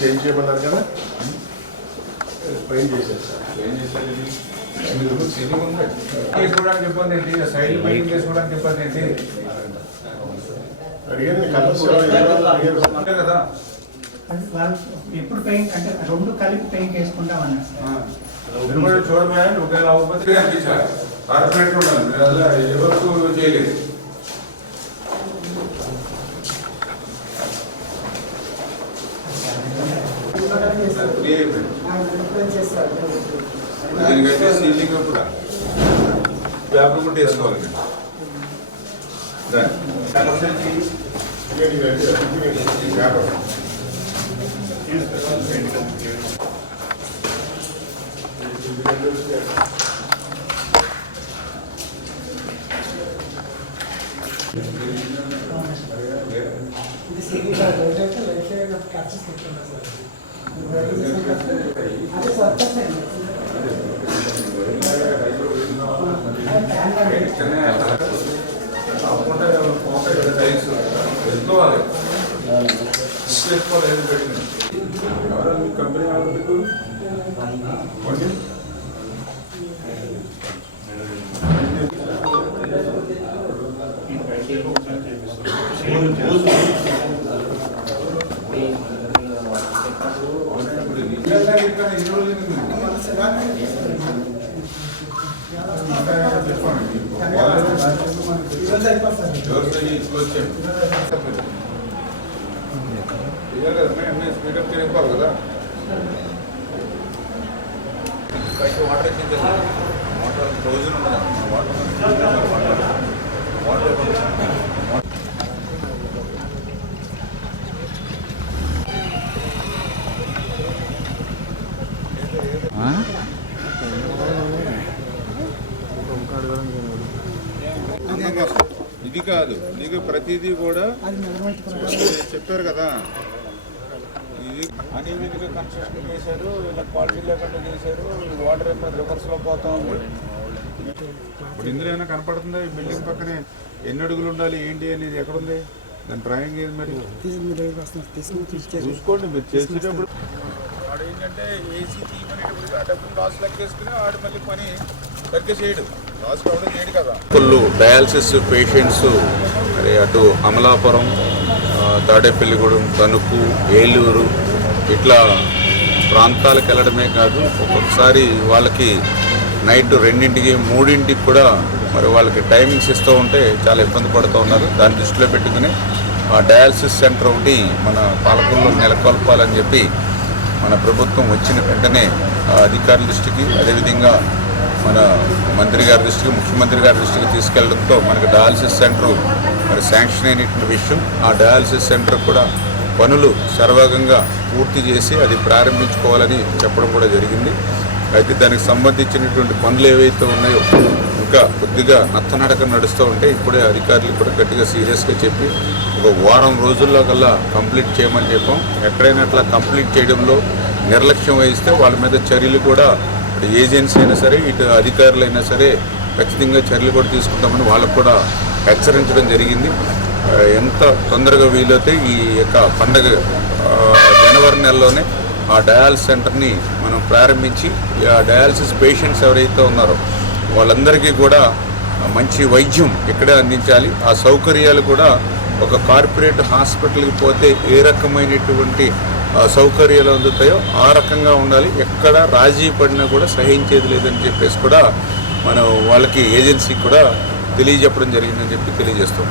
Change చేయమన్నారు కదా, paint చేశారు సార్. చేసుకోవడానికి ఇబ్బంది ఏంటి, సైడ్ పెయింటింగ్ చేసుకోవడానికి ఇబ్బంది ఏంటి అడిగారు కలర్స్ కదా. ఎప్పుడు పెయింట్ అంటే రెండు కలిపి పెయింట్ వేసుకుంటామన్నారు. చూడమే ఒకవేళ అవ్వకపోతే అనిపించాలి. కార్పొరేట్ ఉండాలి, అలా ఎవరికి చేయలేదు. దీనికైతే సీలింగ్ కూడా పేపర్ కూడా వేసుకోవాలి. వేసుకోవాలి కంపెనీ వాళ్ళకు స్పీకప్ చేసుకోవాలి కదా. వాటర్ వాటర్ రోజులు ఉండదు. వాటర్ ఇది కాదు, నీకు ప్రతిదీ కూడా చెప్పారు కదా. ఇది అన్ఈవెన్గా కన్స్ట్రక్షన్ చేశారు, ఇలా క్వాలిటీ లేకుండా చేశారు. వాటర్ ఏమో రివర్స్లో పోతా ఉంది. ఇప్పుడు ఇందులో ఏమైనా కనపడుతుందా? ఈ బిల్డింగ్ పక్కనే ఎన్ని అడుగులు ఉండాలి ఏంటి అనేది ఎక్కడుంది? దాని డ్రాయింగ్ ఏది మరి చూసుకోండి మీరు చేసేటప్పుడు. వాడు ఏంటంటే ఏసీ తీయమనేటప్పుడు ఆ డబ్బులు లాస్ లెక్కేసుకుని వాడు మళ్ళీ పని సరిగ్గా చేయడు. లాస్ కావడం చేయడు కదా. ఫుల్ డయాలసిస్ పేషెంట్స్ మరి అటు అమలాపురం, తాడేపల్లిగూడెం, తణుకు, ఏలూరు ఇట్లా ప్రాంతాలకు వెళ్ళడమే కాదు, ఒక్కొక్కసారి వాళ్ళకి నైట్ 2ంటికి 3ంటికి కూడా మరి వాళ్ళకి టైమింగ్స్ ఇస్తూ ఉంటే చాలా ఇబ్బంది పడుతూ ఉన్నారు. దాన్ని దృష్టిలో పెట్టుకుని ఆ డయాలసిస్ సెంటర్ ఒకటి మన పాలకుల్లో నెలకొల్పాలని చెప్పి మన ప్రభుత్వం వచ్చిన వెంటనే అధికారుల దృష్టికి, అదేవిధంగా మన మంత్రి గారి దృష్టికి, ముఖ్యమంత్రి గారి దృష్టికి తీసుకెళ్లడంతో మనకి డయాలసిస్ సెంటర్ మరి శాంక్షన్ అయినటువంటి విషయం. ఆ డయాలసిస్ సెంటర్ కూడా పనులు సర్వగంగా పూర్తి చేసి అది ప్రారంభించుకోవాలని చెప్పడం కూడా జరిగింది. అయితే దానికి సంబంధించినటువంటి పనులు ఏవైతే ఉన్నాయో ఇంకా కొద్దిగా నత్తనడక నడుస్తూ ఉంటే ఇప్పుడే అధికారులు కూడా గట్టిగా సీరియస్గా చెప్పి ఒక వారం రోజుల్లో కల్లా కంప్లీట్ చేయమని చెప్పాం. ఎక్కడైనా అట్లా కంప్లీట్ చేయడంలో నిర్లక్ష్యం వహిస్తే వాళ్ళ మీద చర్యలు కూడా ఇటు ఏజెన్సీ అయినా సరే ఇటు అధికారులైనా సరే ఖచ్చితంగా చర్యలు కూడా తీసుకుంటామని వాళ్ళకు కూడా హెచ్చరించడం జరిగింది. ఎంత తొందరగా వీలైతే ఈ యొక్క పండగ జనవరి నెలలోనే ఆ డయాలసిస్ సెంటర్ని మనం ప్రారంభించి ఆ డయాలసిస్ పేషెంట్స్ ఎవరైతే ఉన్నారో వాళ్ళందరికీ కూడా మంచి వైద్యం ఇక్కడే అందించాలి. ఆ సౌకర్యాలు కూడా ఒక కార్పొరేట్ హాస్పిటల్కి పోతే ఏ రకమైనటువంటి సౌకర్యాలు అందుతాయో ఆ రకంగా ఉండాలి. ఎక్కడ రాజీ పడినా కూడా సహించేది లేదని చెప్పేసి కూడా మనం వాళ్ళకి ఏజెన్సీకి కూడా తెలియజెప్పడం జరిగిందని చెప్పి తెలియజేస్తాం.